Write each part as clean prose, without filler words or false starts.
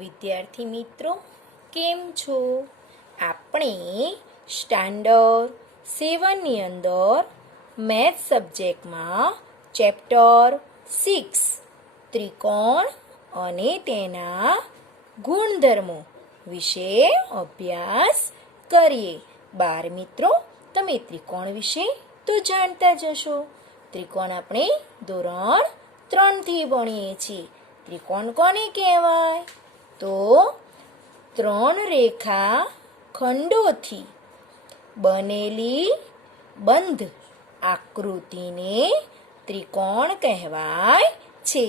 વિદ્યાર્થી મિત્રો કેમ છો? આપણે સ્ટાન્ડર્ડ 7ની અંદર મેથ્સ સબ્જેક્ટમાં ચેપ્ટર 6 ત્રિકોણ અને તેના ગુણધર્મો વિશે અભ્યાસ કરીએ. બાળ મિત્રો, તમે ત્રિકોણ વિશે તો જાણતા જ હશો. ત્રિકોણ આપણે ધોરણ 3થી ભણીએ છીએ. ત્રિકોણ કોને કહેવાય? તો 3 રેખા ખંડોથી બનેલી બંધ આકૃતિને ત્રિકોણ કહેવાય છે.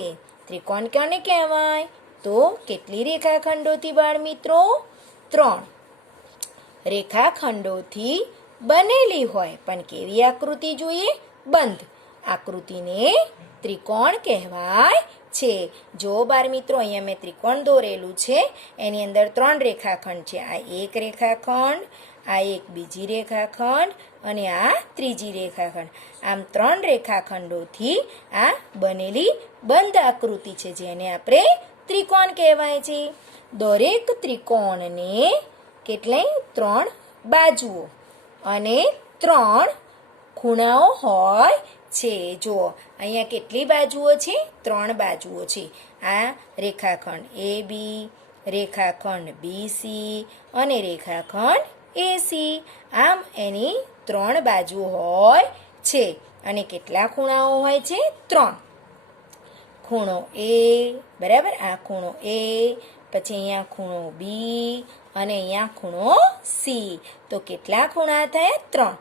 ત્રિકોણ કોને કહેવાય? તો કેટલી રેખાખંડોથી બાળ મિત્રો? 3 રેખાખંડોથી બનેલી હોય પણ કેવી આકૃતિ જોઈએ? બંધ આકૃતિને ત્રિકોણ કહેવાય છે. જો બાળ મિત્રો, અહીંયા મેં ત્રિકોણ દોરેલું છે. એની અંદર 3 રેખાખંડ છે. આ એક રેખાખંડ, આ એક બીજી રેખાખંડ અને આ ત્રીજી રેખાખંડ. આમ 3 રેખાખંડોથી આ બનેલી બંધ આકૃતિ છે, જેને આપણે ત્રિકોણ કહેવાય છે. દરેક ત્રિકોણને કેટલાય 3 બાજુઓ અને 3 ખૂણાઓ હોય છે. જુઓ, અહીંયા કેટલી બાજુઓ છે? 3 બાજુઓ છે. આ રેખાખંડ એ બી, રેખાખંડ BC અને રેખાખંડ AC. આમ એની 3 બાજુ હોય છે. અને કેટલા ખૂણાઓ હોય છે? 3. ખૂણો A, બરાબર, આ ખૂણો A, પછી અહીંયા ખૂણો B અને અહીંયા ખૂણો C. તો કેટલા ખૂણા થયા? 3.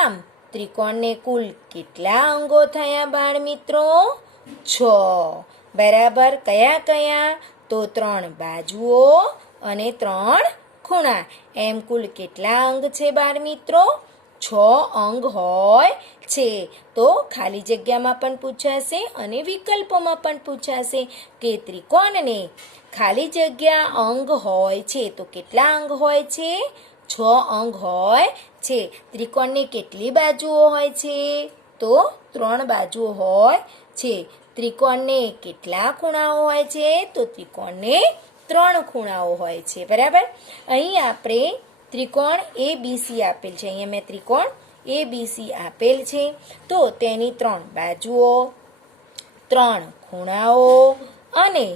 આમ ત્રિકોણને કુલ કેટલા અંગો થયા બાળ મિત્રો? 6. બરાબર. કયા કયા? તો 3 બાજુઓ અને 3 ખૂણા. એમ કુલ કેટલા અંગ છે બાળ મિત્રો? 6 અંગ હોય છે. તો ખાલી જગ્યામાં પણ પૂછાશે અને વિકલ્પોમાં પણ પૂછાશે કે ત્રિકોણને ખાલી જગ્યા અંગ હોય છે તો કેટલા અંગ હોય છે? 6 અંગ હોય છે. ત્રિકોણની કેટલી બાજુઓ હોય છે? તો 3 બાજુઓ હોય છે. ત્રિકોણને કેટલા ખૂણાઓ હોય છે? તો ત્રિકોણને 3 ખૂણાઓ હોય છે. બરાબર. અહીં આપણે ત્રિકોણ ABC આપેલ છે. અહીંયા મેં ત્રિકોણ ABC આપેલ છે. તો તેની 3 બાજુઓ, 3 ખૂણાઓ અને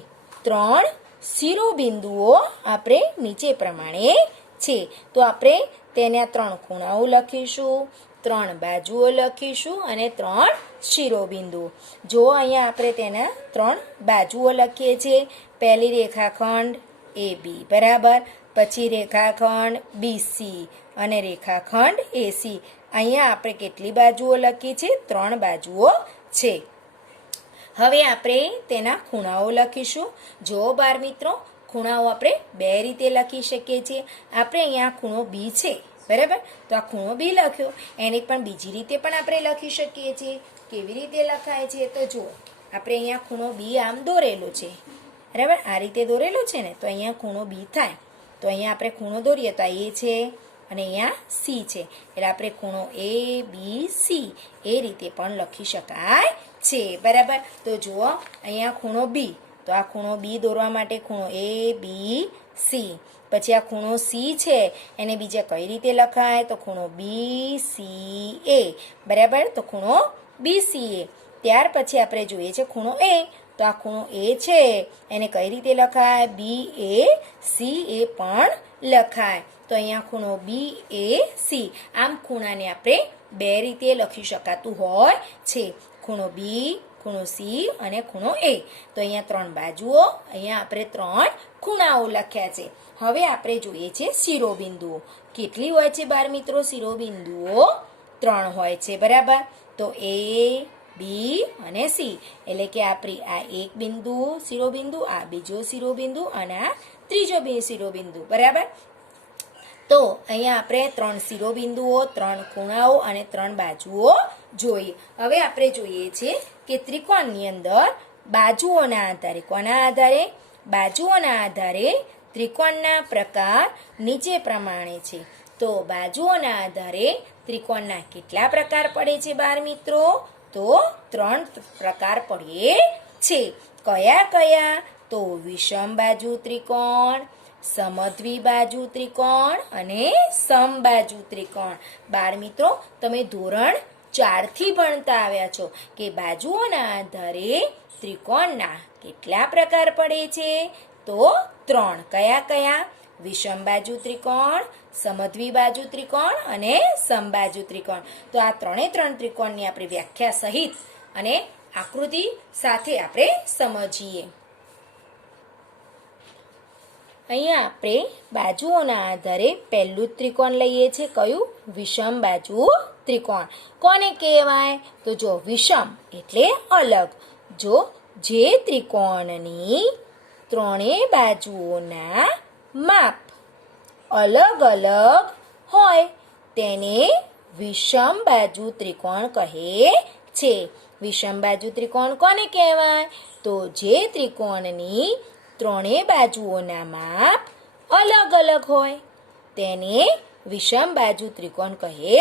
3 શિરોબિંદુઓ આપણે નીચે પ્રમાણે છે. તો આપણે તેના 3 ખૂણાઓ લખીશું, 3 બાજુઓ લખીશું અને 3 શિરોબિંદુઓ. જો અહીંયા આપણે તેના 3 બાજુઓ લખીએ છીએ. પહેલી રેખાખંડ AB, બરાબર, પછી રેખાખંડ BC અને રેખાખંડ AC. અહીંયા આપણે કેટલી બાજુઓ લખી છે? 3 બાજુઓ છે. હવે આપણે તેના ખૂણાઓ લખીશું. જો બાળ મિત્રો, ખૂણાઓ આપણે 2 રીતે લખી શકીએ છીએ. આપણે અહીંયા ખૂણો B છે, બરાબર, તો આ ખૂણો B લખ્યો. એને પણ બીજી રીતે પણ આપણે લખી શકીએ છીએ. કેવી રીતે લખાય છે? તો જુઓ, આપણે અહીંયા ખૂણો B આમ દોરેલો છે, બરાબર, આ રીતે દોરેલો છે ને, તો અહીંયા ખૂણો B થાય. તો અહીંયા આપણે ખૂણો દોરીએ તો આ A છે અને અહીંયા C છે. એટલે આપણે ખૂણો ABC એ રીતે પણ લખી શકાય છે. બરાબર. તો જુઓ, અહીંયા ખૂણો B, તો આ ખૂણો B દોરવા માટે ખૂણો ABC. પછી આ ખૂણો C છે, એને બીજા કઈ રીતે લખાય? તો ખૂણો BCA, બરાબર, તો ખૂણો BCA. ત્યાર પછી આપણે જોઈએ છે ખૂણો A, તો આ ખૂણો A છે, એને કઈ રીતે લખાય? BACA પણ લખાય. તો અહીંયા ખૂણો BAC. આમ ખૂણાને આપણે 2 રીતે લખી શકાતું હોય છે. ખૂણો B, ખૂણો C અને ખૂણો A. તો અહીંયા 3 બાજુઓ, અહીંયા આપણે 3 ખૂણાઓ લખ્યા છે. હવે આપણે જોઈએ છે શિરોબિંદુઓ. કેટલી હોય છે બાળ મિત્રો? શિરોબિંદુઓ 3 હોય છે. બરાબર. તો A, B અને C. એટલે કે આપણી આ એક બિંદુ શિરોબિંદુ, આ બીજો શિરોબિંદુ અને આ ત્રીજો શિરોબિંદુ. બરાબર. તો અહીંયા આપણે 3 શિરોબિંદુઓ, 3 ખૂણાઓ અને 3 બાજુઓ જોઈએ. હવે આપણે જોઈએ છે કે ત્રિકોણની અંદર બાજુઓના આધારે, કોના આધારે? બાજુઓના આધારે ત્રિકોણના પ્રકાર નીચે પ્રમાણે છે. તો બાજુઓના આધારે ત્રિકોણના કેટલા પ્રકાર પડે છે બાળ મિત્રો? તો 3 પ્રકાર પડે છે. કયા કયા? તો વિષમ બાજુ ત્રિકોણ, સમદ્વિબાજુ ત્રિકોણ અને સમબાજુ ત્રિકોણ. બાળ મિત્રો, તમે ધોરણ 4 થી ભણતા આવ્યા છો કે બાજુઓના આધારે ત્રિકોણના કેટલા પ્રકાર પડે છે? તો 3. કયા કયા? વિષમ બાજુ ત્રિકોણ, સમદ્વિબાજુ ત્રિકોણ અને સમબાજુ ત્રિકોણ. તો આ 3 ત્રિકોણની આપણે વ્યાખ્યા સહિત અને આકૃતિ સાથે આપણે સમજીએ. અહીંયા આપણે બાજુઓના આધારે પહેલું ત્રિકોણ લઈએ છીએ. કયું? વિષમ બાજુ ત્રિકોણ. કોને કહેવાય? તો જો વિષમ એટલે અલગ. જો જે ત્રિકોણની ત્રણેય બાજુઓના માપ અલગ અલગ હોય તેને વિષમ બાજુ ત્રિકોણ કહે છે. વિષમ બાજુ ત્રિકોણ કોને કહેવાય? તો જે ત્રિકોણની ત્રણેય બાજુઓના માપ અલગ અલગ હોય તેને વિષમ બાજુ ત્રિકોણ કહે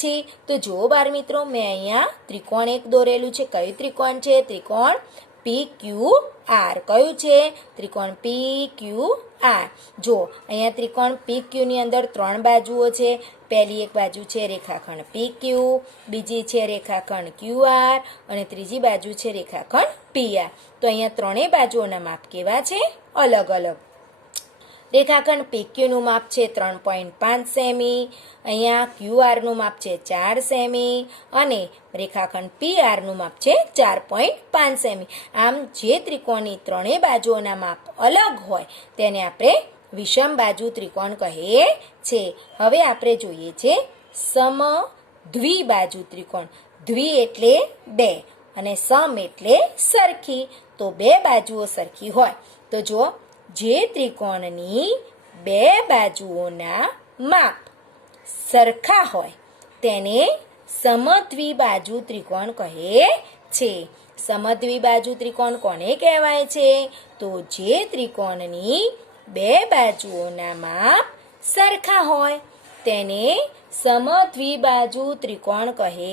છે. તો જુઓ બાળ મિત્રો, મેં અહીંયા ત્રિકોણ એક દોરેલું છે. કયું ત્રિકોણ છે? ત્રિકોણ PQR. કયું છે? ત્રિકોણ PQR. જો અહીંયા ત્રિકોણ PQ ની અંદર 3 બાજુઓ છે. પહેલી એક બાજુ છે રેખાખંડ PQ, બીજી છે રેખાખંડ QR અને ત્રીજી બાજુ છે રેખાખંડ PR. તો અહીંયા ત્રણેય બાજુઓના માપ કેવા છે? અલગ અલગ. રેખાખંડ PQનું માપ છે 3.5 સેમી, અહીંયા QRનું માપ છે 4 સેમી અને રેખાખંડ PRનું માપ છે 4.5 સેમી. આમ જે ત્રિકોણની ત્રણેય બાજુઓના માપ અલગ હોય તેને આપણે વિષમ બાજુ ત્રિકોણ કહે છે. હવે આપણે જોઈએ છે સમદ્વિબાજુ ત્રિકોણ. દ્વિ એટલે 2 અને સમ એટલે સરખી. તો 2 બાજુઓ સરખી હોય. તો જો જે ત્રિકોણની 2 બાજુઓના માપ સરખા હોય તેને સમદ્વિબાજુ ત્રિકોણ કહે છે. સમદ્વિબાજુ ત્રિકોણ કોને કહેવાય છે? તો જે ત્રિકોણની 2 બાજુઓના માપ સરખા હોય તેને સમદ્વિબાજુ ત્રિકોણ કહે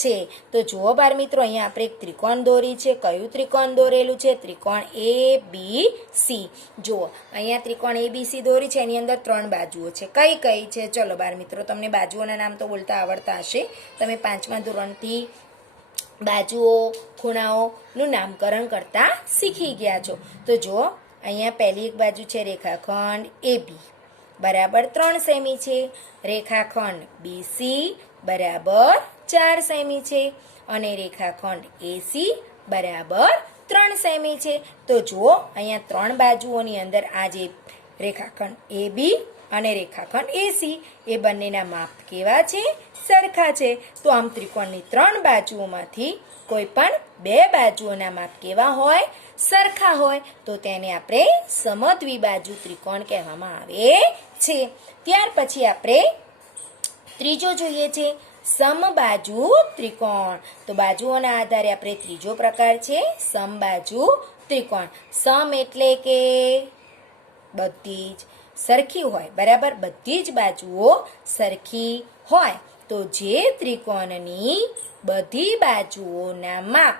છે. તો જુઓ બાળ મિત્રો, અહીંયા આપણે એક ત્રિકોણ દોરી છે. કયું ત્રિકોણ દોરેલું છે? ત્રિકોણ ABC. જુઓ અહીંયા ત્રિકોણ ABC દોરી છે. એની અંદર 3 બાજુઓ છે. કઈ કઈ છે? ચલો બાળ મિત્રો, તમને બાજુઓના નામ તો બોલતા આવડતા હશે. તમે 5મા ધોરણથી બાજુઓ, ખૂણાઓનું નામકરણ કરતા શીખી ગયા છો. તો જુઓ અહીંયા પહેલી એક બાજુ છે રેખાખંડ AB બરાબર 3 સેમી છે. રેખાખંડ BC બરાબર 4 સેમી છે અને રેખાખંડ AC બરાબર 3 સેમી છે. તો જુઓ અહીંયા 3 બાજુઓની અંદર આ જે રેખાખંડ AB અને રેખાખંડ AC એ બંનેના માપ કેવા છે? સરખા છે. તો આમ ત્રિકોણની 3 બાજુઓમાંથી કોઈ પણ 2 બાજુઓના માપ કેવા હોય? સરખા હોય. તો તેને આપણે સમદ્વિબાજુ ત્રિકોણ કહેવામાં આવે છે. ત્યાર પછી આપણે ત્રીજો જોઈએ છે સમબાજુ ત્રિકોણ. તો બાજુઓના આધારે આપણે ત્રીજો પ્રકાર છે સમબાજુ ત્રિકોણ. સમ એટલે કે બધી જ સરખી હોય. બરાબર, બધી જ બાજુઓ સરખી હોય. તો જે ત્રિકોણની બધી બાજુઓના માપ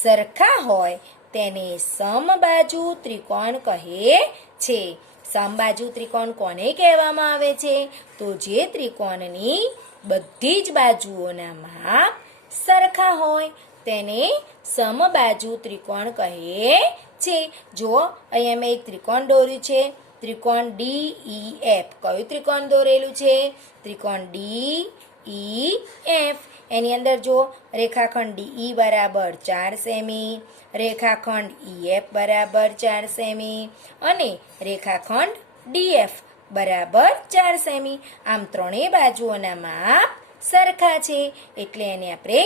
સરખા હોય તેને સમબાજુ ત્રિકોણ કહે છે. સમબાજુ ત્રિકોણ કોને કહેવામાં આવે છે? તો જે ત્રિકોણની બધી જ બાજુઓના માપ સરખા હોય તેને સમબાજુ ત્રિકોણ કહે છે. જો અહીંયા મેં એક ત્રિકોણ દોર્યું છે. ત્રિકોણ DEF. કયું ત્રિકોણ દોરેલું છે? ત્રિકોણ DEF. એની અંદર જો રેખાખંડ DE બરાબર 4 સેમી, રેખાખંડ EF બરાબર 4 સેમી અને રેખાખંડ DF બરાબર 4 સેમી. આમ ત્રણેય બાજુઓના માપ સરખા છે એટલે એને આપણે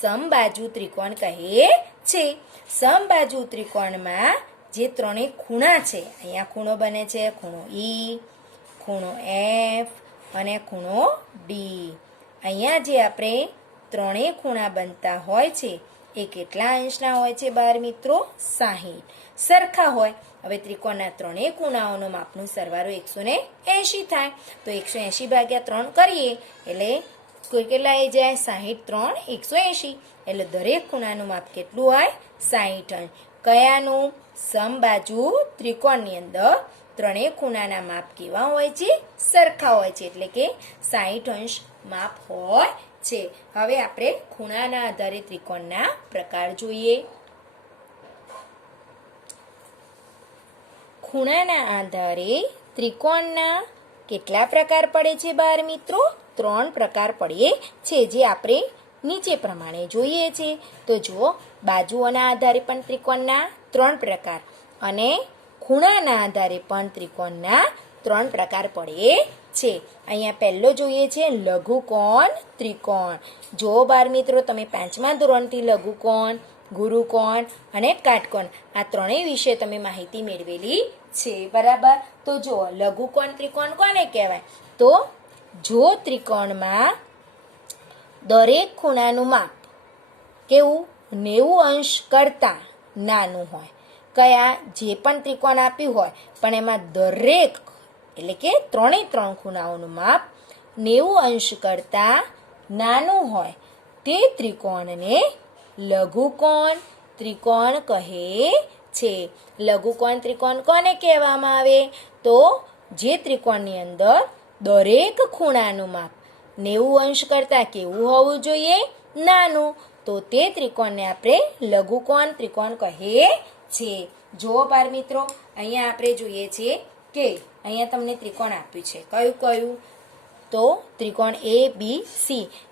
સમબાજુ ત્રિકોણ કહે છે. સમબાજુ ત્રિકોણમાં જે ત્રણેય ખૂણા છે, અહીંયા ખૂણો બને છે ખૂણો E, ખૂણો F અને ખૂણો D. અહીંયા જે આપણે ત્રણેય ખૂણા બનતા હોય છે એ કેટલા અંશના હોય છે બાળ મિત્રો? 60. સરખા હોય. હવે ત્રિકોણના ત્રણેય ખૂણાઓનો માપનો સરવાળો 180 થાય. તો 180 ભાગ્યા 3 કરીએ એટલે કોઈ કેટલા આવી જાય? 60 3 180. એટલે દરેક ખૂણાનું માપ કેટલું હોય? 60 અંશ. કયાનું? સમબાજુ ત્રિકોણની અંદર ત્રણેય ખૂણાના માપ કેવા હોય છે? સરખા હોય છે, એટલે કે 60 અંશ માપ હોય છે. હવે આપણે ખૂણાના આધારે ત્રિકોણના પ્રકાર જોઈએ. ખૂણાના આધારે ત્રિકોણના કેટલા પ્રકાર પડે છે બાળ મિત્રો? 3 પ્રકાર પડે છે, જે આપણે નીચે પ્રમાણે જોઈએ છે. તો જુઓ, બાજુઓના આધારે પણ ત્રિકોણના 3 પ્રકાર અને ખૂણાના આધારે પણ ત્રિકોણના 3 પ્રકાર પડે છે. અહીંયા પહેલો જોઈએ છે લઘુકોણ ત્રિકોણ. જો બાળ મિત્રો, તમે 5મા ધોરણથી લઘુકોણ, ગુરુકોણ અને કાટકોણ આ ત્રણેય વિશે તમે માહિતી મેળવેલી છે, બરાબર? તો જો લઘુકોણ ત્રિકોણ કોને કહેવાય? તો જો ત્રિકોણમાં દરેક ખૂણાનું માપ કેવું 90 અંશ કરતાં નાનું હોય. કયા? જે પણ ત્રિકોણ આપ્યું હોય પણ એમાં દરેક એટલે કે ત્રણેય ખૂણાઓનું માપ 90 અંશ કરતાં નાનું હોય તે ત્રિકોણને લઘુકોણ ત્રિકોણ કહે છે. લઘુકોણ ત્રિકોણ કોને કહેવામાં આવે? તો જે ત્રિકોણની અંદર દરેક ખૂણાનું માપ 90 અંશ કરતાં કેવું હોવું જોઈએ? નાનું. તો તે ત્રિકોણને આપણે લઘુકોણ ત્રિકોણ કહે છે. જુઓ બાળ મિત્રો, અહીંયા આપણે જોઈએ છીએ કે અહીંયા તમને ત્રિકોણ આપ્યું છે. કયું કયું? તો ત્રિકોણ ABC.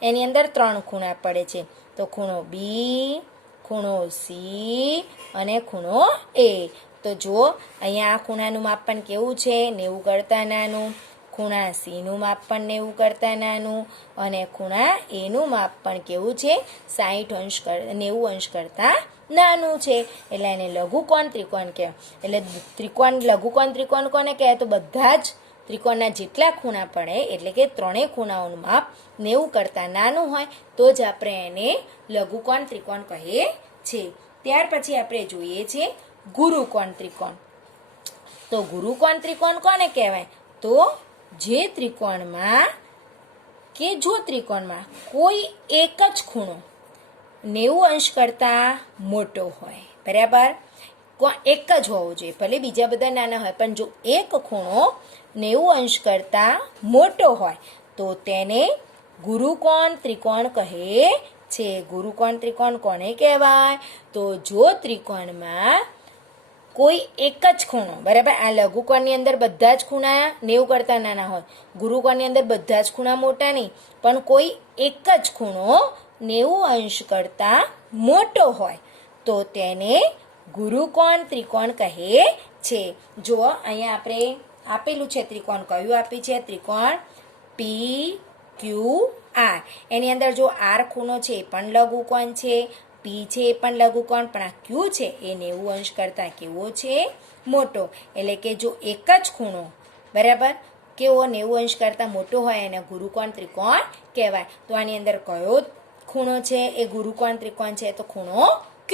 એની અંદર 3 ખૂણા પડે છે. તો ખૂણો B, ખૂણો C અને ખૂણો A. તો જુઓ, અહીંયા આ ખૂણાનું માપ પણ કેવું છે? 90 કરતાં નાનું. ખૂણા Cનું માપ પણ 90 કરતાં નાનું અને ખૂણા Aનું માપ પણ કેવું છે? 90 અંશ કરતાં નાનું છે. એટલે એને લઘુકોણ ત્રિકોણ કહેવાય. એટલે લઘુકોણ ત્રિકોણ કોને કહેવાય? તો બધા જ ત્રિકોણના જેટલા ખૂણા પડે એટલે કે ત્રણેય ખૂણાઓનું માપ 90 કરતાં નાનું હોય તો જ આપણે એને લઘુકોણ ત્રિકોણ કહીએ છીએ. ત્યાર પછી આપણે જોઈએ છીએ ગુરુકોણ ત્રિકોણ. તો ગુરુકોણ ત્રિકોણ કોને કહેવાય? તો જે ત્રિકોણમાં જો ત્રિકોણમાં કોઈ એક જ ખૂણો 90 અંશ કરતાં મોટો હોય, બરાબર? એક જ હોવો જોઈએ, ભલે બીજા બધા નાના હોય, પણ જો એક ખૂણો 90 અંશ કરતાં મોટો હોય તો તેને ગુરુકોણ ત્રિકોણ કહે છે. ગુરુકોણ ત્રિકોણ કોને કહેવાય? તો જો ત્રિકોણમાં કોઈ એક જ ખૂણો, બરાબર? આ લઘુકોણની અંદર બધા જ ખૂણા 90 કરતાં નાના હોય, ગુરુકોણની અંદર બધા જ ખૂણા મોટા નહીં, પણ કોઈ એક જ ખૂણો 90 અંશ કરતાં મોટો હોય તો તેને ગુરુકોણ ત્રિકોણ કહે છે. જુઓ, અહીંયા આપણે આપેલું છે ત્રિકોણ. કયું આપ્યું છે? ત્રિકોણ PQR. એની અંદર જો R ખૂણો છે એ પણ લઘુકોણ છે, P છે એ પણ લઘુકોણ, પણ આ Q છે એ 90 અંશ કરતાં કેવો છે? મોટો. એટલે કે જો એક જ ખૂણો, બરાબર, કેવો 90 અંશ કરતાં મોટો હોય એને ગુરુકોણ ત્રિકોણ કહેવાય. તો આની અંદર કયો ખૂણો છે એ ગુરુકોણ ત્રિકોણ છે? તો ખૂણો Q.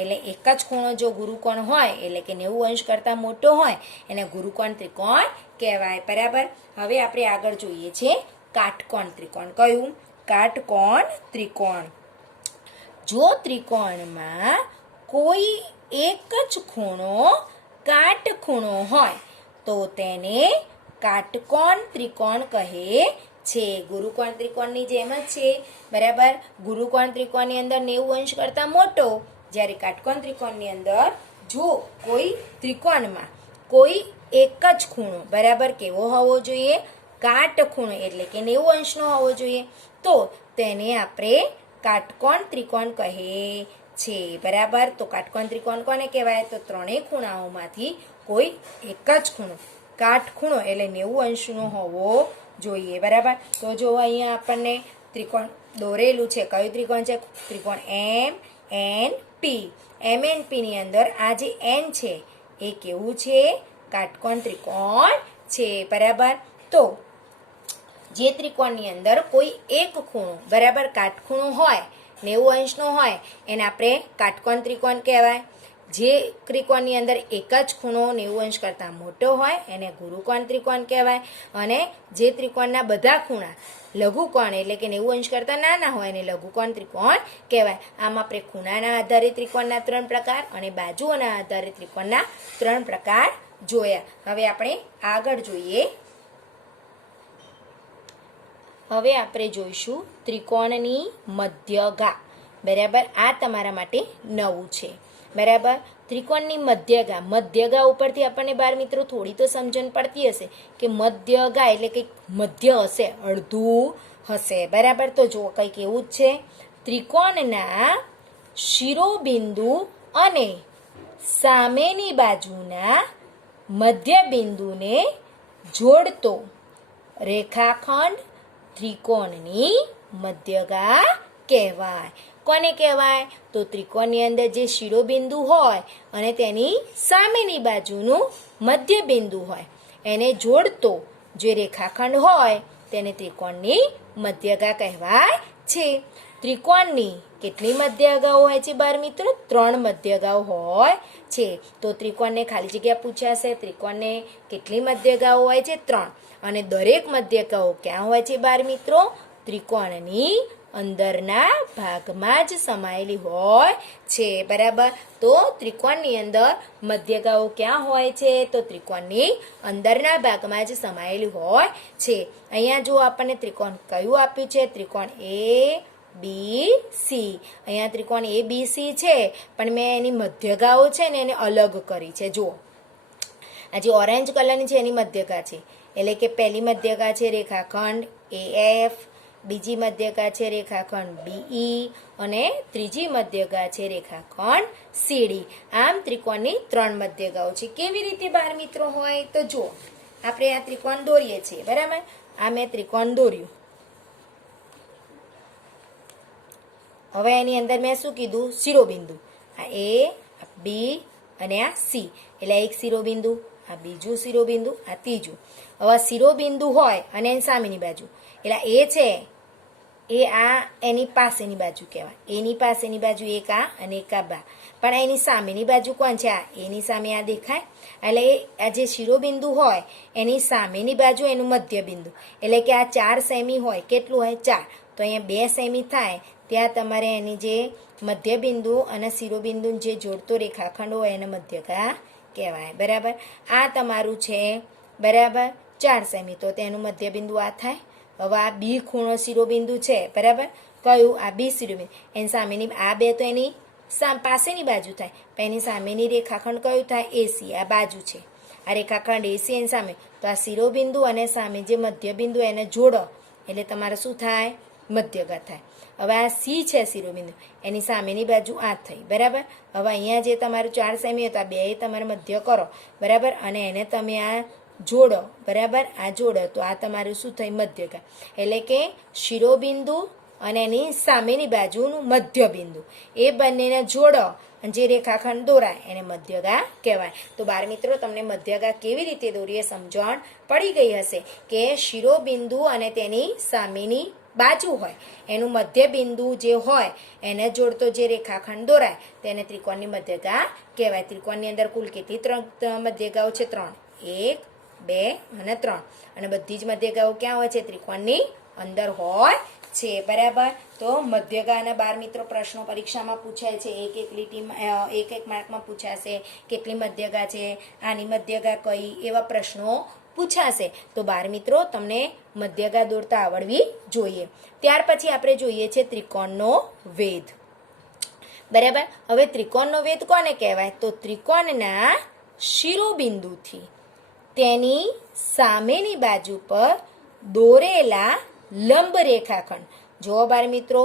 એટલે એક જ ખૂણો જો ગુરુકોણ હોય એટલે કે 90 અંશ કરતાં મોટો હોય એને ગુરુકોણ ત્રિકોણ કહેવાય, બરાબર? હવે આપણે આગળ જોઈએ છે કાટકોણ ત્રિકોણ. કયું? કાટકોણ ત્રિકોણ. જો ત્રિકોણમાં કોઈ એક જ ખૂણો કાટખૂણો હોય તો તેને કાટકોણ ત્રિકોણ કહે છે. ગુરુકોણ ત્રિકોણની જેમ જ છે, બરાબર? ગુરુકોણ ત્રિકોણની અંદર 90 અંશ કરતાં મોટો, જ્યારે કાટકોણ ત્રિકોણની અંદર જો કોઈ ત્રિકોણમાં કોઈ એક જ ખૂણો, બરાબર, કેવો હોવો જોઈએ? કાટખૂણો, એટલે કે 90 અંશનો હોવો જોઈએ, તો તેને આપણે કાટકોણ ત્રિકોણ કહે છે, બરાબર? તો કાટકોણ ત્રિકોણ કોને કહેવાય? તો ત્રણેય ખૂણાઓમાંથી કોઈ એક જ ખૂણો, કાટખૂણો એટલે 90 અંશનો હોવો જોઈએ, બરાબર? તો જો અહીંયા આપણને ત્રિકોણ દોરેલું છે. કયું ત્રિકોણ છે? ત્રિકોણ MNP. MNP ની અંદર આ જે N છે એ કેવું છે? કાટકોણ ત્રિકોણ છે, બરાબર? તો જે ત્રિકોણની અંદર કોઈ એક ખૂણો, બરાબર, કાટખૂણો હોય 90 અંશનો હોય એને આપણે કાટકોણ ત્રિકોણ કહેવાય. જે ત્રિકોણની અંદર એક જ ખૂણો 90 અંશ કરતાં મોટો હોય એને ગુરુકોણ ત્રિકોણ કહેવાય, અને જે ત્રિકોણના બધા ખૂણા લઘુકોણ એટલે કે 90 અંશ કરતાં નાના હોય એને લઘુકોણ ત્રિકોણ કહેવાય. આમ આપણે ખૂણાના આધારે ત્રિકોણના 3 પ્રકાર અને બાજુઓના આધારે ત્રિકોણના 3 પ્રકાર જોયા. હવે આપણે આગળ જોઈએ. હવે આપણે જોઈશું ત્રિકોણની મધ્યગા. બરાબર, આ તમારા માટે નવું છે. બરાબર, ત્રિકોણની મધ્યગા ઉપરથી આપણને બાળ મિત્રો થોડી તો સમજણ પડતી હશે કે મધ્યગા એટલે કંઈક મધ્ય હશે, અડધું હશે. બરાબર, તો જો કંઈક એવું જ છે. ત્રિકોણના શિરોબિંદુ અને સામેની બાજુના મધ્યબિંદુને જોડતો રેખાખંડ ત્રિકોણની મધ્યગા કહેવાય. કોને કહેવાય? તો ત્રિકોણની અંદર જે શિરોબિંદુ હોય અને તેની સામેની બાજુનું મધ્યબિંદુ હોય એને જોડતો જે રેખાખંડ હોય તેને ત્રિકોણની મધ્યગા કહેવાય છે. ત્રિકોણની કેટલી મધ્યગાઓ હોય છે બાળ મિત્રો? 3 મધ્યગાઓ હોય છે. તો ત્રિકોણને ખાલી જગ્યા પૂછાશે, ત્રિકોણને કેટલી મધ્યગાઓ હોય છે? 3. અને દરેક મધ્યગાઓ ક્યાં હોય છે બાળ મિત્રો? ત્રિકોણની અંદરના ભાગમાં જ સમાયેલી હોય છે. બરાબર, તો ત્રિકોણની અંદર મધ્યગાઓ ક્યાં હોય છે? તો ત્રિકોણની અંદરના ભાગમાં જ સમાયેલી હોય છે. અહીંયા જો આપણને ત્રિકોણ કયું આપ્યું છે? ત્રિકોણ ABC. અહીંયા ત્રિકોણ ABC છે, પણ મેં એની મધ્યગાઓ છે ને એને અલગ કરી છે. જુઓ, આ જે ઓરેન્જ કલરની છે એની મધ્યગા છે, એટલે કે પહેલી મધ્યગા છે રેખાખંડ AF, બીજી મધ્યગા છે રેખાખંડ BE અને ત્રીજી મધ્યગા છે રેખાખંડ CD. આમ ત્રિકોણની 3 મધ્યગાઓ છે. કેવી રીતે બાળ મિત્રો હોય? તો જુઓ, આપણે આ ત્રિકોણ દોરીએ છીએ. બરાબર, આ મેં ત્રિકોણ દોર્યું. હવે એની અંદર મેં શું કીધું? શિરોબિંદુ. આ A, આ B અને આ C. એટલે એક શિરોબિંદુ, આ બીજું શિરોબિંદુ, આ ત્રીજું. હવે શિરોબિંદુ હોય અને એની સામેની બાજુ, એટલે A છે એ આ એની પાસેની બાજુ કહેવાય. એની પાસેની બાજુ એક આ અને એક આ બા. પણ એની સામેની બાજુ કોણ છે? આ. એની સામે આ દેખાય. એટલે આ જે શિરોબિંદુ હોય એની સામેની બાજુ એનું મધ્યબિંદુ, એટલે કે આ 4 સેમી હોય. કેટલું હોય? 4. તો અહીંયા 2 સેમી થાય ત્યાં તમારે એની જે મધ્યબિંદુ અને શિરોબિંદુ જે જોડતો રેખાખંડ હોય એને મધ્યગા કહેવાય. બરાબર, આ તમારું છે. બરાબર, 4 સેમી, તો તેનું મધ્યબિંદુ આ થાય. હવે આ બી ખૂણો શિરોબિંદુ છે. બરાબર, કયું? આ બી શિરોબિંદુ. એની સામેની આ બે તો એની પાસેની બાજુ થાય, પણ એની સામેની રેખાખંડ કયું થાય? AC. આ બાજુ છે, આ રેખાખંડ AC એની સામે. તો આ શિરોબિંદુ અને સામે જે મધ્યબિંદુ એને જોડો એટલે તમારે શું થાય? મધ્યગા થાય. હવે આ C છે શિરોબિંદુ, એની સામેની બાજુ આ થઈ. બરાબર, હવે અહીંયા જે તમારું 4 સેમી હતું આ બે તમારે મધ્ય કરો. બરાબર, અને એને તમે આ જોડો. બરાબર, આ જોડો તો આ તમારું શું થઈ? મધ્યગા. એટલે કે શિરોબિંદુ અને એની સામેની બાજુનું મધ્યબિંદુ એ બંનેને જોડો અને જે રેખાખંડ દોરાય એને મધ્યગા કહેવાય. તો બાળ મિત્રો, તમને મધ્યગા કેવી રીતે દોરીએ સમજણ પડી ગઈ હશે કે શિરોબિંદુ અને તેની સામેની બાજુ હોય એનું મધ્યબિંદુ જે હોય એને જોડતો જે રેખાખંડ દોરાય તેને ત્રિકોણની મધ્યગા કહેવાય. ત્રિકોણની અંદર કુલ કેટલી 3 મધ્યગાઓ છે? 3. 1, 2 અને 3. અને બધી જ મધ્યગાઓ ક્યાં હોય છે? ત્રિકોણની અંદર હોય છે. બરાબર, તો મધ્યગાના બાળ મિત્રો પ્રશ્નો પરીક્ષામાં પૂછાય છે. એક લીટીમાં એક માર્કમાં પૂછાશે કેટલી મધ્યગા છે, આની મધ્યગા કઈ, એવા પ્રશ્નો પૂછાશે. તો બાળ મિત્રો તમને મધ્યગા દોરતા આવડવી જોઈએ. ત્યાર પછી આપણે જોઈએ છે ત્રિકોણનો વેધ. બરાબર, હવે ત્રિકોણનો વેધ કોને કહેવાય? તો ત્રિકોણના શિરોબિંદુથી તેની સામેની બાજુ પર દોરેલા લંબ રેખાખંડ. જો બાળ મિત્રો,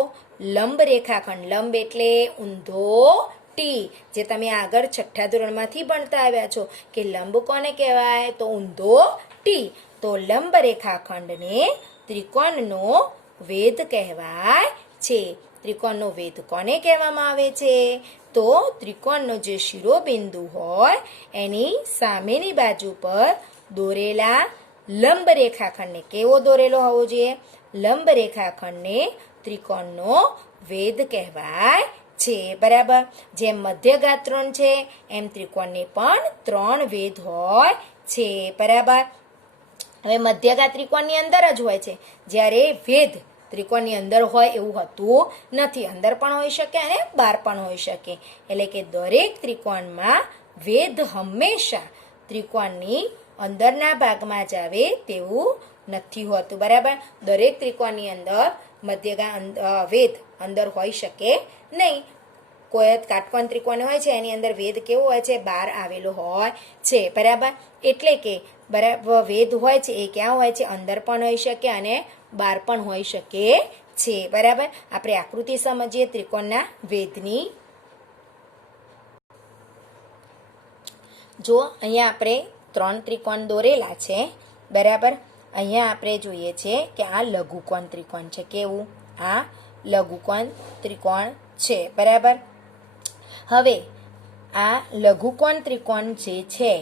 લંબ રેખાખંડ, લંબ એટલે ઊંધો ટી, જે તમે આગળ 6ઠ્ઠા ધોરણમાંથી ભણતા આવ્યા છો કે લંબ કોને કહેવાય? તો ઊંધો ટી. તો લંબ રેખાખંડને ત્રિકોણનો વેધ કહેવાય છે. ત્રિકોણનો વેધ કોને કહેવામાં આવે છે? તો ત્રિકોણનો જે શિરોબિંદુ હોય એની સામેની બાજુ પર દોરેલા લંબ રેખાખંડને, કેવો દોરેલો હોવો જોઈએ? લંબ રેખાખંડને ત્રિકોણનો વેધ કહેવાય છે, બરાબર. જેમ મધ્યઘાત 3 છે એમ ત્રિકોણને પણ 3 વેધ હોય છે, બરાબર. હવે મધ્યઘાત ત્રિકોણની અંદર જ હોય છે, જ્યારે વેધ ત્રિકોણની અંદર હોય એવું હોતું નથી. અંદર પણ હોઈ શકે અને બહાર પણ હોઈ શકે. એટલે કે દરેક ત્રિકોણમાં વેધ હંમેશા ત્રિકોણની અંદરના ભાગમાં જ આવે તેવું નથી હોતું, બરાબર. દરેક ત્રિકોણની અંદર વેધ અંદર હોઈ શકે નહીં. કોઈ કાટકોણ ત્રિકોણ હોય છે એની અંદર વેધ કેવો હોય છે, બહાર આવેલો હોય છે, બરાબર. એટલે કે બરાબર વેધ હોય છે એ ક્યાં હોય છે, અંદર પણ હોઈ શકે અને બહાર પણ હોઈ શકે છે, બરાબર. આપણે આકૃતિ સમજીએ ત્રિકોણના વેધની. જો અહીંયા આપણે 3 ત્રિકોણ દોરેલા છે, બરાબર. અહીંયા આપણે જોઈએ છે કે આ લઘુકોણ ત્રિકોણ છે. કેવું? આ લઘુકોણ ત્રિકોણ છે, બરાબર. હવે આ લઘુકોણ ત્રિકોણ જે છે,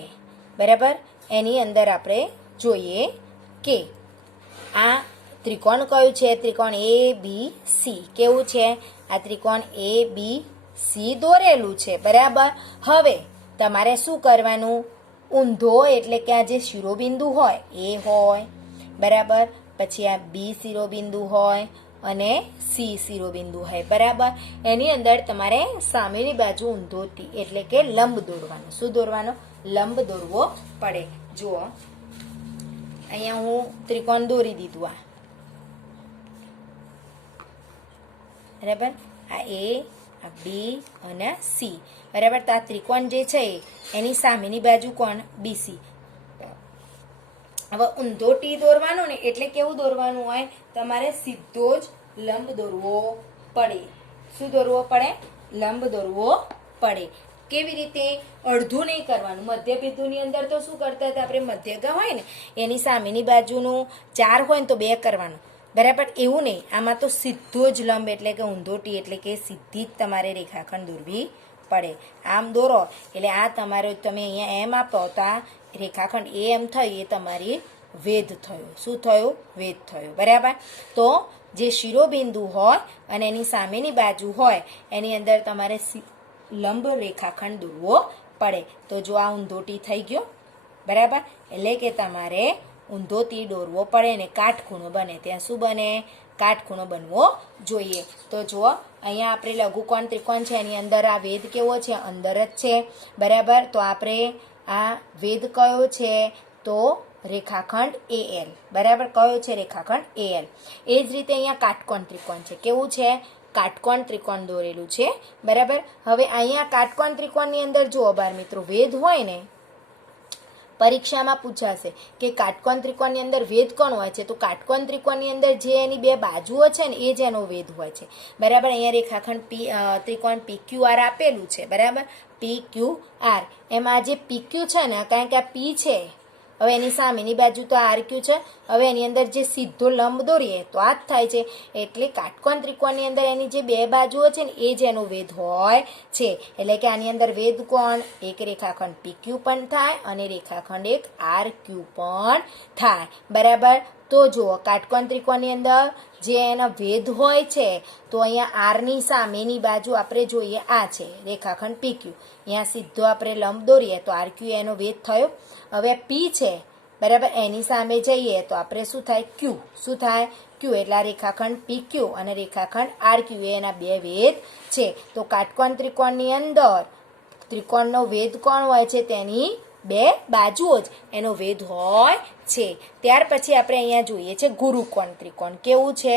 બરાબર, એની અંદર આપણે જોઈએ કે આ ત્રિકોણ કયું છે, ત્રિકોણ ABC. કેવું છે? આ ત્રિકોણ ABC દોરેલું છે, બરાબર. હવે તમારે શું કરવાનું? ઊંધો એટલે કે આ જે શિરોબિંદુ હોય એ હોય, બરાબર. પછી આ B શિરોબિંદુ હોય અને C શિરોબિંદુ હોય, બરાબર. એની અંદર તમારે સામેની બાજુ ઊંધો એટલે કે લંબ દોરવાનો. શું દોરવાનો? લંબ દોરવો પડે. જુઓ અહીંયા હું ત્રિકોણ દોરી દીધું, આ બરાબર. આ A, આ B અને C, બરાબર. તો આ ત્રિકોણ જે છે એની સામેની બાજુ કોણ? BC. હવે ઊંધો ટી દોરવાનો ને એટલે કેવું દોરવાનું હોય? તમારે સીધો જ લંબ દોરવો પડે. શું દોરવો પડે? લંબ દોરવો પડે. કેવી રીતે? અડધું નહીં કરવાનું. મધ્યબિંદુની અંદર તો શું કરતા હતા આપણે? મધ્યગા હોય ને એની સામેની બાજુનું 4 હોય ને તો 2 કરવાનું, બરાબર. એવું નહીં, આમાં તો સીધો જ લંબ એટલે કે ઊંધો ટી એટલે કે સીધી જ તમારે રેખાખંડ દોરવી પડે. આમ દોરો એટલે આ તમારે તમે અહીંયા એમ આપો તો આ રેખાખંડ એ એમ થઈ એ તમારી વેધ થયો. શું થયું? વેધ થયો, બરાબર. તો જે શિરોબિંદુ હોય અને એની સામેની બાજુ હોય એની અંદર તમારે લંબ રેખાખંડ દોરવો પડે. તો જો આ ઊંધો ટી થઈ ગયો, બરાબર. એટલે કે તમારે ઊંધો ટી દોરવો પડે ને કાટખૂણો બને. ત્યાં શું બને? કાટખૂણો બનવો જોઈએ. તો જુઓ અહીંયા આપણે લઘુકોણ ત્રિકોણ છે એની અંદર આ વેધ કેવો છે? અંદર જ છે, બરાબર. તો આપણે આ વેધ કયો છે? તો રેખાખંડ AL, બરાબર. કયો છે? રેખાખંડ AL. એ જ રીતે અહીંયા કાટકોણ ત્રિકોણ છે. કેવું છે? કાટકોણ ત્રિકોણ દોરેલું છે, બરાબર. હવે અહીંયા કાટકોણ ત્રિકોણની અંદર જુઓ બાર મિત્રો, વેધ હોય ને પરીક્ષામાં પૂછાશે કે કાટકોણ ત્રિકોણની અંદર વેધ કોણ હોય છે? તો કાટકોણ ત્રિકોણની અંદર જે એની 2 બાજુઓ છે ને એ જ એનો વેધ હોય છે, બરાબર. અહીંયા રેખાખંડ ત્રિકોણ PQR આપેલું છે, બરાબર. PQR. એમાં જે PQ છે ને, કારણ કે આ P છે, હવે એની સામેની બાજુ તો RQ છે. હવે એની અંદર જે સીધો લંબ દોરીએ તો આ જ થાય છે. એટલે કાટકોણ ત્રિકોણની અંદર એની જે 2 બાજુઓ છે ને એ જ એનો વેધ હોય છે. એટલે કે આની અંદર વેધ કોણ? એક રેખાખંડ PQ પણ થાય અને રેખાખંડ એક RQ પણ થાય, બરાબર. તો જુઓ કાટકોણ ત્રિકોણની અંદર જે એના વેધ હોય છે તો અહીંયા R ની સામેની બાજુ આપણે જોઈએ આ છે રેખાખંડ PQ. અહીંયા સીધો આપણે લંબ દોરીએ તો RQ એનો વેધ થયો. હવે P છે, બરાબર. એની સામે જઈએ તો આપણે શું થાય? Q. શું થાય? Q. એટલે રેખાખંડ PQ અને રેખાખંડ RQ એના 2 વેધ છે. તો કાટકોણ ત્રિકોણની અંદર ત્રિકોણનો વેધ કોણ હોય છે? તેની 2 બાજુઓ જ એનો વેધ હોય છે. ત્યાર પછી આપણે અહીંયા જોઈએ છે ગુરુકોણ ત્રિકોણ. કેવું છે?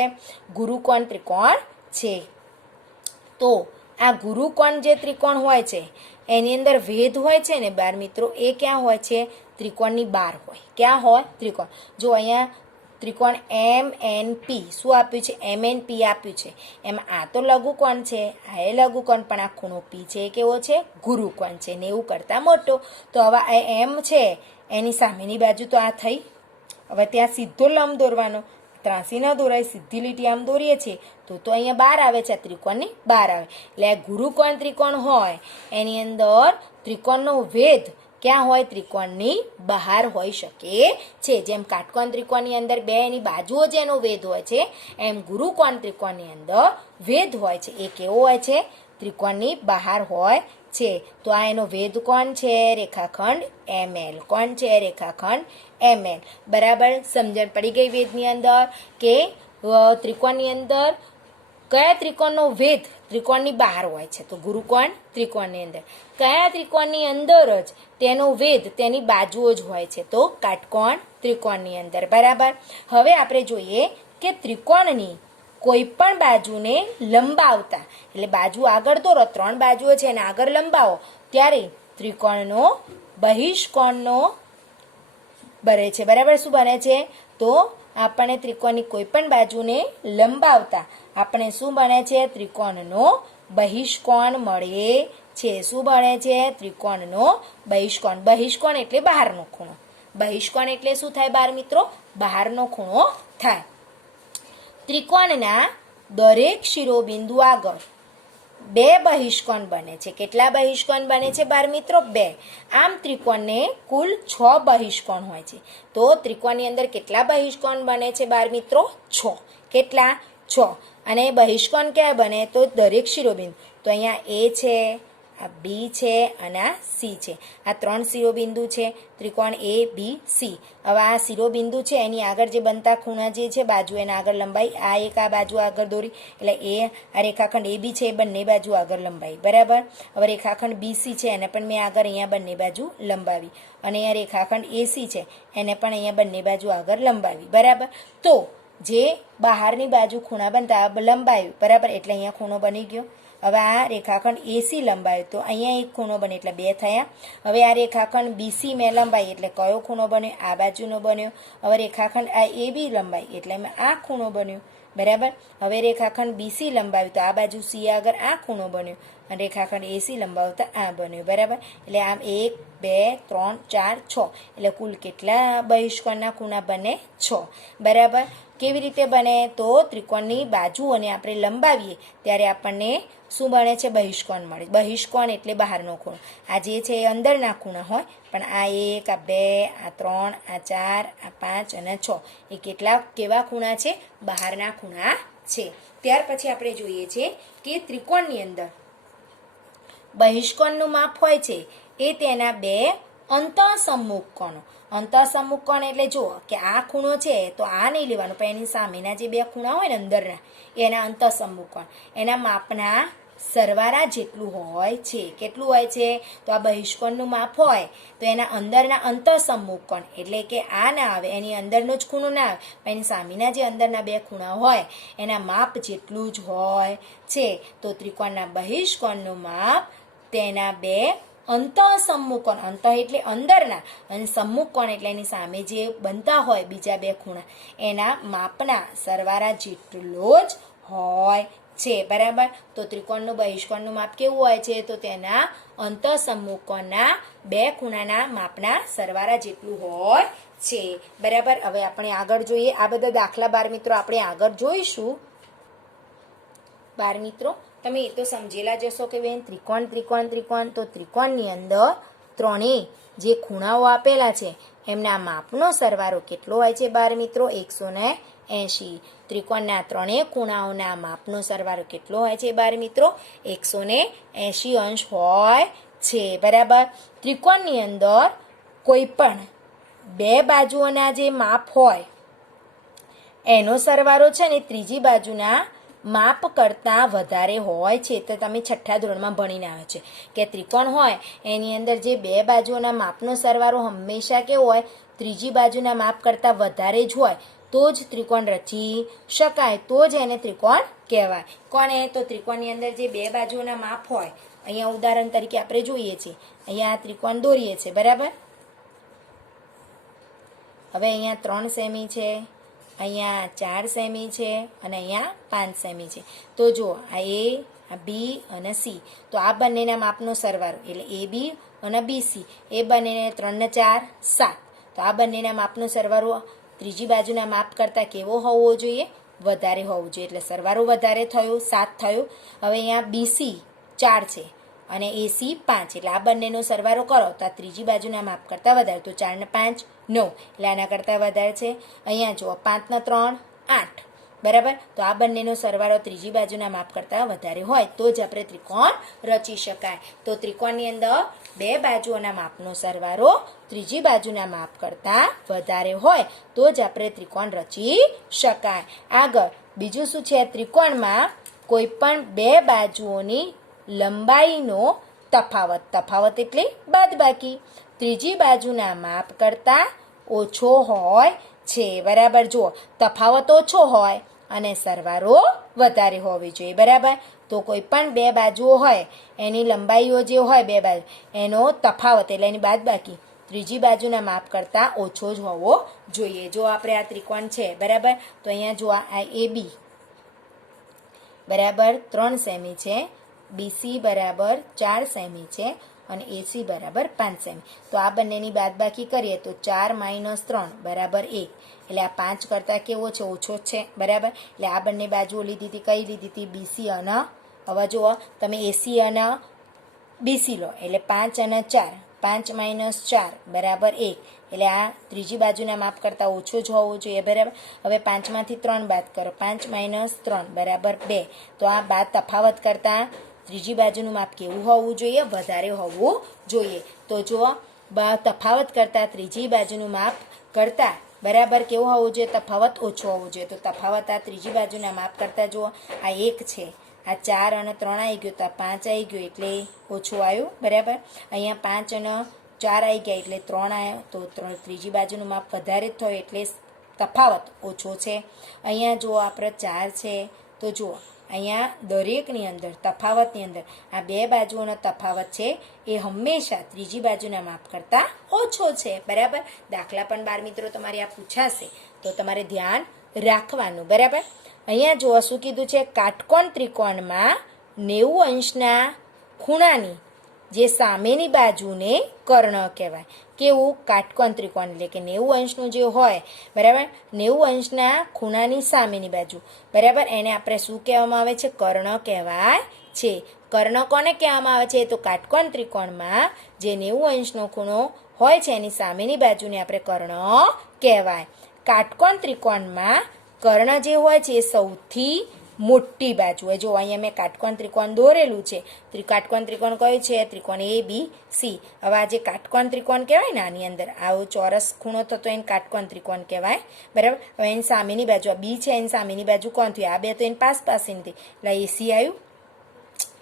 ગુરુકોણ ત્રિકોણ છે. તો આ ગુરુકોણ જે ત્રિકોણ હોય છે એની અંદર વેધ હોય છે ને બાર મિત્રો, એ ક્યાં હોય છે? ત્રિકોણની બહાર હોય. ક્યાં હોય? ત્રિકોણ. જો અહીંયા ત્રિકોણ MNP શું આપ્યું છે? MNP આપ્યું છે. એમાં આ તો લઘુકોણ છે, આ એ લઘુકોણ, પણ આ ખૂણો P છે એ કેવો છે? ગુરુકોણ છે, 90 કરતાં મોટો. તો હવે આ M છે એની સામેની બાજુ તો આ થઈ. હવે ત્યાં સીધો લંબ દોરવાનો, ત્રાસી ન દોરાય, સીધી લીટી આમ દોરીએ છીએ તો અહીંયા બહાર આવે છે, ત્રિકોણની બહાર આવે. એટલે આ ગુરુકોણ ત્રિકોણ હોય એની અંદર ત્રિકોણનો વેધ ક્યાં હોય? ત્રિકોણની બહાર હોઈ શકે છે. જેમ કાટકોણ ત્રિકોણની અંદર 2 એની બાજુઓ જેનો વેધ હોય છે એમ ગુરુકોણ ત્રિકોણની અંદર વેધ હોય છે. એ કેવો હોય છે? ત્રિકોણની બહાર હોય છે. તો આ એનો વેધ કોણ છે? રેખાખંડ ML. કોણ છે? રેખાખંડ ML. બરાબર, સમજણ પડી ગઈ વેધની અંદર કે ત્રિકોણની અંદર કયા ત્રિકોણનો વેધ ત્રિકોણની બહાર હોય છે? તો ગુરુકોણ ત્રિકોણની અંદર. કયા ત્રિકોણની અંદર જ તેનો વેધ તેની બાજુઓ જ હોય છે? તો કાટકોણ ત્રિકોણની અંદર. બરાબર, હવે આપણે જોઈએ કે ત્રિકોણની કોઈ પણ બાજુને લંબાવતા, એટલે બાજુ આગળ દોરો, 3 બાજુઓ છે એને આગળ લંબાવો ત્યારે ત્રિકોણનો બહિષ્કોણનો બને છે. બરાબર, શું બને છે? તો આપણને ત્રિકોણની કોઈ પણ બાજુને લંબાવતા આપણે શું બને છે? ત્રિકોણનો બહિષ્કોણ મળે છે. શું બને છે? ત્રિકોણનો બહિષ્કોણ. બહિષ્કોણ એટલે બહારનો ખૂણો. બહિષ્કોણ એટલે શું થાય બાળ મિત્રો? બહારનો ખૂણો થાય. ત્રિકોણના દરેક શિરોબિંદુ આગળ 2 બહિષ્કોણ બને છે. કેટલા બહિષ્કોણ બને છે બાળ મિત્રો? 2. આમ ત્રિકોણને કુલ 6 બહિષ્કોણ હોય છે. તો ત્રિકોણની અંદર કેટલા બહિષ્કોણ બને છે બાળ મિત્રો? 6. કેટલા? 6. અને બહિષ્કોણ ક્યાં બને? તો દરેક શિરોબિંદુ. તો અહીંયા A છે, આ B છે અને આ C છે. આ 3 શિરોબિંદુ છે ત્રિકોણ A B C. હવે આ શિરોબિંદુ છે એની આગળ જે બનતા ખૂણા જે છે બાજુ એના આગળ લંબાઈ, આ એક આ બાજુ આગળ દોરી એટલે આ રેખાખંડ AB છે એ બંને બાજુ આગળ લંબાઈ. બરાબર, હવે રેખાખંડ BC છે એને પણ મેં આગળ અહીંયા બંને બાજુ લંબાવી અને અહીંયા રેખાખંડ AC છે એને પણ અહીંયા બંને બાજુ આગળ લંબાવી. બરાબર, તો જે બહારની બાજુ ખૂણા બનતા લંબાયું. બરાબર, એટલે અહીંયા ખૂણો બની ગયો. હવે આ રેખાખંડ AC લંબાયો તો અહીંયા એક ખૂણો બને એટલે 2 થયા. હવે આ રેખાખંડ BC મેં લંબાઈ એટલે કયો ખૂણો બન્યો? આ બાજુનો બન્યો. હવે રેખાખંડ આ AB લંબાઈ એટલે આ ખૂણો બન્યો. બરાબર, હવે રેખાખંડ BC લંબાવ્યું તો આ બાજુ C આગળ આ ખૂણો બન્યો અને રેખાખંડ AC લંબાવતા આ બન્યો. બરાબર, એટલે આમ 1 2 3 4 6 એટલે કુલ કેટલા બહિષ્કોણના ખૂણા બને? 6. બરાબર, કેવી રીતે બને? તો ત્રિકોણની બાજુઓને આપણે લંબાવીએ ત્યારે આપણને શું બને છે? બહિષ્કોણ મળે. બહિષ્કોણ એટલે બહારનો ખૂણો. આ જે છે એ અંદરના ખૂણા હોય, પણ આ 1 આ 2 આ 3 આ 4 આ 5 અને 6 એ કેવા ખૂણા છે? બહારના ખૂણા છે. ત્યાર પછી આપણે જોઈએ છે કે ત્રિકોણની અંદર બહિષ્કોણનું માપ હોય છે એ તેના 2 અંતઃસમ્મુખ કોણો. અંતઃસમ્મુખ કોણ એટલે જુઓ કે આ ખૂણો છે તો આ નહીં લેવાનું, પણ એની સામેના જે 2 ખૂણા હોય ને અંદરના એના અંતઃસમ્મુખ કોણ. એના માપના સરવાળા જેટલું હોય છે. કેટલું હોય છે? તો આ બહિષ્કોણનું માપ હોય તો એના અંદરના અંતઃસમ્મુખ કોણ એટલે કે આ ના આવે, એની અંદરનો જ ખૂણો ના આવે, પણ એની સામેના જે અંદરના 2 ખૂણા હોય એના માપ જેટલું જ હોય છે. તો ત્રિકોણના બહિષ્કોણનું માપ તેના 2 અંતઃસમ્મુખ કોણ. અંતઃ એટલે અંદરના અને સમ્મુખ કોણ એટલે એની સામે જે બનતા હોય બીજા 2 ખૂણા એના માપના સરવાળા જેટલો જ હોય છે. બરાબર, તો ત્રિકોણનું બહિષ્કોણનું માપ કેવું હોય છે? તો તેના અંતઃસમ્મુખ કોણના 2 ખૂણાના માપના સરવાળા જેટલું હોય છે. બરાબર, હવે આપણે આગળ જોઈએ. આ બધા દાખલા બાળ મિત્રો આપણે આગળ જોઈશું. બાળ મિત્રો તમે એ તો સમજેલા જશો કે બેન ત્રિકોણ ત્રિકોણ ત્રિકોણ. તો ત્રિકોણની અંદર ત્રણેય જે ખૂણાઓ આપેલા છે એમના માપનો સરવાળો કેટલો હોય છે બાળ મિત્રો? 180. ત્રિકોણના ત્રણેય ખૂણાઓના માપનો સરવાળો કેટલો હોય છે બાળ મિત્રો? 180 અંશ હોય છે. બરાબર, ત્રિકોણની અંદર કોઈ પણ 2 બાજુઓના જે માપ હોય એનો સરવાળો છે ને ત્રીજી બાજુના માપ કરતાં વધારે હોય છે. તો તમે 6થા ધોરણમાં ભણીને આવે છે કે ત્રિકોણ હોય એની અંદર જે 2 બાજુઓના માપનો સરવાળો હંમેશા કેવો હોય? ત્રીજી બાજુના માપ કરતાં વધારે જ હોય તો જ ત્રિકોણ રચી શકાય, તો જ એને ત્રિકોણ કહેવાય. કોને? તો ત્રિકોણની અંદર જે 2 બાજુઓના માપ હોય, અહીંયા ઉદાહરણ તરીકે આપણે જોઈએ છીએ, અહીંયા આ ત્રિકોણ દોરીએ છીએ. બરાબર, હવે અહીંયા 3 સેમી છે, અહીંયા 4 સેમી છે અને અહીંયા 5 સેમી છે. તો જુઓ આ A આ B અને C. તો આ બંનેના માપનો સરવાળો એટલે AB અને BC એ બંનેને 3 ને 4 7. તો આ બંનેના માપનો સરવાળો ત્રીજી બાજુના માપ કરતાં કેવો હોવો જોઈએ? વધારે હોવો જોઈએ. એટલે સરવાળો વધારે થયો, 7 થયો. હવે અહીંયા BC 4 છે અને AC 5. એટલે આ બંનેનો સરવાળો કરો તો આ ત્રીજી બાજુના માપ કરતાં વધારે. તો 4 ને 5 9 એટલે આના કરતાં વધારે છે. અહીંયા જુઓ 5 ને 3 8. બરાબર. તો આ બંનેનો સરવાળો ત્રીજી બાજુના માપ કરતાં વધારે હોય તો જ આપણે ત્રિકોણ રચી શકાય. તો ત્રિકોણની અંદર બે બાજુઓના માપનો સરવાળો ત્રીજી બાજુના માપ કરતાં વધારે હોય તો જ આપણે ત્રિકોણ રચી શકાય. આગળ બીજું શું છે? ત્રિકોણમાં કોઈ પણ બે બાજુઓની લંબાઈનો તફાવત એટલે બાદબાકી ત્રીજી બાજુના માપ કરતાં ઓછો હોય છે. બરાબર. જુઓ, તફાવત ઓછો હોય અને સરવાળો વધારે હોવી જોઈએ. બરાબર. તો કોઈ પણ બે બાજુઓ હોય એની લંબાઈઓ જે હોય બે બાજુ એનો તફાવત એટલે એની બાદબાકી ત્રીજી બાજુના માપ કરતાં ઓછો જ હોવો જોઈએ. જો આપણે આ ત્રિકોણ છે, બરાબર, તો અહીંયા જો આ AB બરાબર 3 સેમી છે, BC બરાબર 4 સેમી છે અને AC બરાબર 5 સેમી. તો આ બંનેની બાદબાકી કરીએ તો 4 - 3 બરાબર 1. એટલે આ 5 કરતાં કેવો છે? ઓછો જ છે. બરાબર. એટલે આ બંને બાજુઓ લીધી હતી. કઈ લીધી હતી? BC અને હવે જુઓ તમે AC અને BC લો એટલે 5 અને 4, 5 - 4 બરાબર 1. એટલે આ ત્રીજી બાજુના માપ કરતાં ઓછો જ હોવો જોઈએ. બરાબર. હવે 5માંથી 3 બાદ કરો, 5 - 3 બરાબર 2. તો આ બાદ તફાવત કરતાં ત્રીજી બાજુનું માપ કેવું હોવું જોઈએ? વધારે હોવું જોઈએ. તો જુઓ, તફાવત કરતાં ત્રીજી બાજુનું માપ કરતાં બરાબર કેવું હોવું જોઈએ? તફાવત ઓછો હોવો જોઈએ. તો તફાવત આ ત્રીજી બાજુના માપ કરતાં જુઓ, આ 1 છે, આ 4 અને 3 આવી ગયું, તો આ 5 આવી ગયું એટલે ઓછું આવ્યું. બરાબર. અહીંયા 5 અને 4 આવી ગયા એટલે 3 આવ્યો, તો ત્રીજી બાજુનું માપ વધારે જ થયું એટલે તફાવત ઓછો છે. અહીંયા જુઓ આપણે 4 છે, તો જુઓ અહીંયા દરેકની અંદર તફાવતની અંદર આ બે બાજુઓનો તફાવત છે એ હંમેશા ત્રીજી બાજુના માપ કરતાં ઓછો છે. બરાબર. દાખલા પણ બાળ મિત્રો તમારે આ પૂછાશે તો તમારે ધ્યાન રાખવાનું. બરાબર. અહીંયા જુઓ શું કીધું છે? કાટકોણ ત્રિકોણમાં 90 અંશના ખૂણાની જે સામેની બાજુને કર્ણ કહેવાય. કેવું? કાટકોણ ત્રિકોણ એટલે કે 90 અંશનું જે હોય, બરાબર, 90 અંશના ખૂણાની સામેની બાજુ, બરાબર, એને આપણે શું કહેવામાં આવે છે? કર્ણ કહેવાય છે. કર્ણ કોને કહેવામાં આવે છે? તો કાટકોણ ત્રિકોણમાં જે 90 અંશનો ખૂણો હોય છે એની સામેની બાજુને આપણે કર્ણ કહેવાય. કાટકોણ ત્રિકોણમાં કર્ણ જે હોય છે એ સૌથી મોટી બાજુ હોય. જો અહીંયા મેં કાટકોણ ત્રિકોણ દોરેલું છે. કાટકોણ ત્રિકોણ કયું છે? ત્રિકોણ ABC. હવે આ જે કાટકોણ ત્રિકોણ કહેવાય ને, આની અંદર આવો ચોરસ ખૂણો થતો એને કાટકોણ ત્રિકોણ કહેવાય. બરાબર. હવે એની સામેની બાજુ આ B છે, એની સામેની બાજુ કોણ થયું? આ બે તો એની પાસની હતી એટલે AC આવ્યું,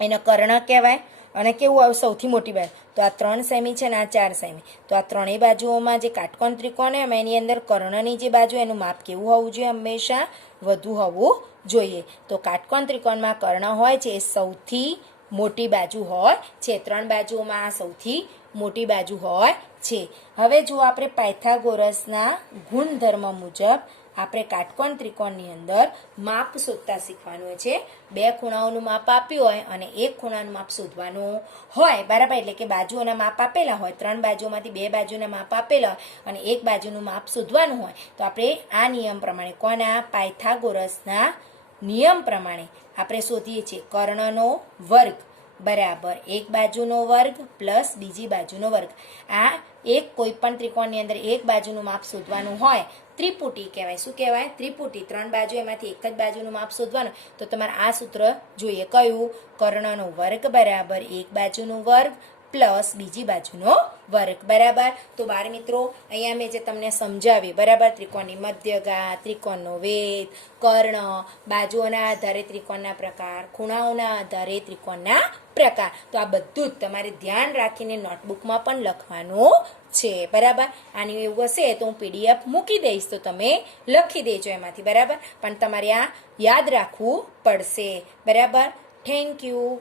એનો કર્ણ કહેવાય. અને કેવું આવ્યું? સૌથી મોટી બાજુ. તો આ 3 સેમી છે ને આ 4 સેમી. તો આ ત્રણેય બાજુઓમાં જે કાટકોણ ત્રિકોણ એમ એની અંદર કર્ણની જે બાજુ એનું માપ કેવું હોવું જોઈએ? હંમેશા વધુ હોવું જોઈએ. તો કાટકોણ ત્રિકોણમાં કર્ણ હોય છે એ સૌથી મોટી બાજુ હોય છે. 3 બાજુઓમાં આ સૌથી મોટી બાજુ હોય છે. હવે જો આપણે પાયથાગોરસના ગુણધર્મ મુજબ આપણે કાટકોણ ત્રિકોણની અંદર માપ શોધતા શીખવાનું છે. બે ખૂણાઓનું માપ આપ્યું હોય અને એક ખૂણાનું માપ શોધવાનું હોય. બરાબર. એટલે કે બાજુઓના માપ આપેલા હોય, 3 બાજુમાંથી 2 બાજુના માપ આપેલા હોય અને એક બાજુનું માપ શોધવાનું હોય. તો આપણે આ નિયમ પ્રમાણે, કોના? પાયથાગોરસના નિયમ પ્રમાણે આપણે શોધીએ છીએ. કર્ણનો વર્ગ બરાબર એક બાજુનો વર્ગ પ્લસ બીજી બાજુનો વર્ગ. આ એક કોઈ પણ ત્રિકોણની અંદર એક બાજુનું માપ શોધવાનું હોય ત્રિપુટી કહેવાય. શું કહેવાય? ત્રિપુટી. 3 બાજુ એમાંથી એક જ બાજુનું માપ શોધવાનું. તો તમારે આ સૂત્ર જોઈએ. કયું? કર્ણનો વર્ગ બરાબર એક બાજુનું વર્ગ પ્લસ બીજી બાજુનો વર્ગ. બરાબર. તો બાળ મિત્રો અહીંયા મેં જે તમને સમજાવ્યું, બરાબર, ત્રિકોણની મધ્યગા, ત્રિકોણનો વેધ, કર્ણ, બાજુઓના આધારે ત્રિકોણના પ્રકાર, ખૂણાઓના આધારે ત્રિકોણના પ્રકાર. તો આ બધું જ તમારે ધ્યાન રાખીને નોટબુકમાં પણ લખવાનું છે. બરાબર. આની એવું હશે તો હું PDF મૂકી દઈશ તો તમે લખી દેજો એમાંથી. બરાબર. પણ તમારે આ યાદ રાખવું પડશે. બરાબર. Thank you.